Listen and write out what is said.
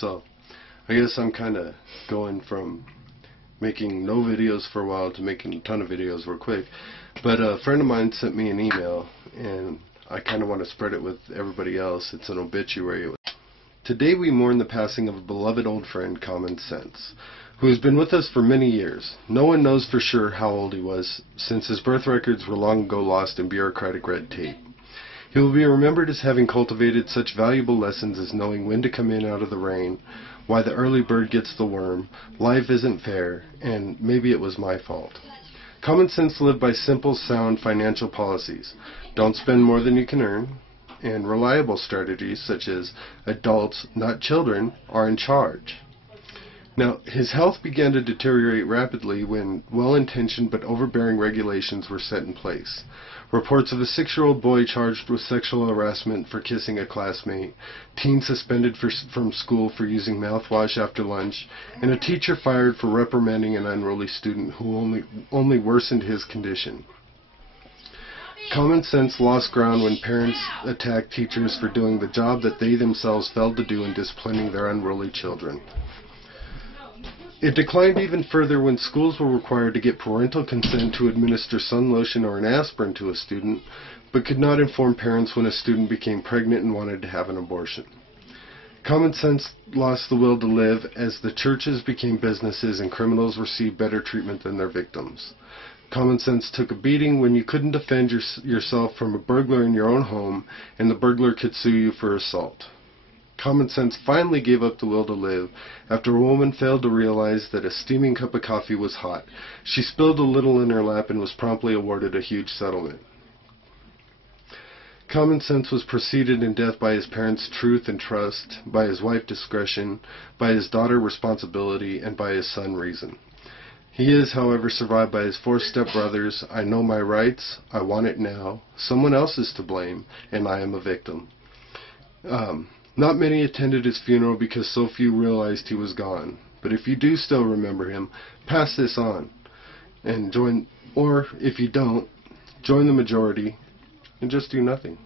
So I guess I'm kind of going from making no videos for a while to making a ton of videos real quick. But a friend of mine sent me an email, and I kind of want to spread it with everybody else. It's an obituary. Today we mourn the passing of a beloved old friend, Common Sense, who has been with us for many years. No one knows for sure how old he was, since his birth records were long ago lost in bureaucratic red tape. He will be remembered as having cultivated such valuable lessons as knowing when to come in out of the rain, why the early bird gets the worm, life isn't fair, and maybe it was my fault. Common Sense lived by simple, sound financial policies. Don't spend more than you can earn, and reliable strategies such as adults, not children, are in charge. Now, his health began to deteriorate rapidly when well-intentioned but overbearing regulations were set in place. Reports of a 6-year-old boy charged with sexual harassment for kissing a classmate, teen suspended from school for using mouthwash after lunch, and a teacher fired for reprimanding an unruly student who only worsened his condition. Common Sense lost ground when parents attacked teachers for doing the job that they themselves failed to do in disciplining their unruly children. It declined even further when schools were required to get parental consent to administer sun lotion or an aspirin to a student, but could not inform parents when a student became pregnant and wanted to have an abortion. Common Sense lost the will to live as the churches became businesses and criminals received better treatment than their victims. Common Sense took a beating when you couldn't defend yourself from a burglar in your own home, and the burglar could sue you for assault. Common Sense finally gave up the will to live after a woman failed to realize that a steaming cup of coffee was hot. She spilled a little in her lap and was promptly awarded a huge settlement. Common Sense was preceded in death by his parents' truth and trust, by his wife discretion, by his daughter responsibility, and by his son reason. He is, however, survived by his 4 stepbrothers, I know my rights, I want it now, someone else is to blame, and I am a victim. Not many attended his funeral because so few realized he was gone. But if you do still remember him, pass this on and join, or if you don't, join the majority and just do nothing.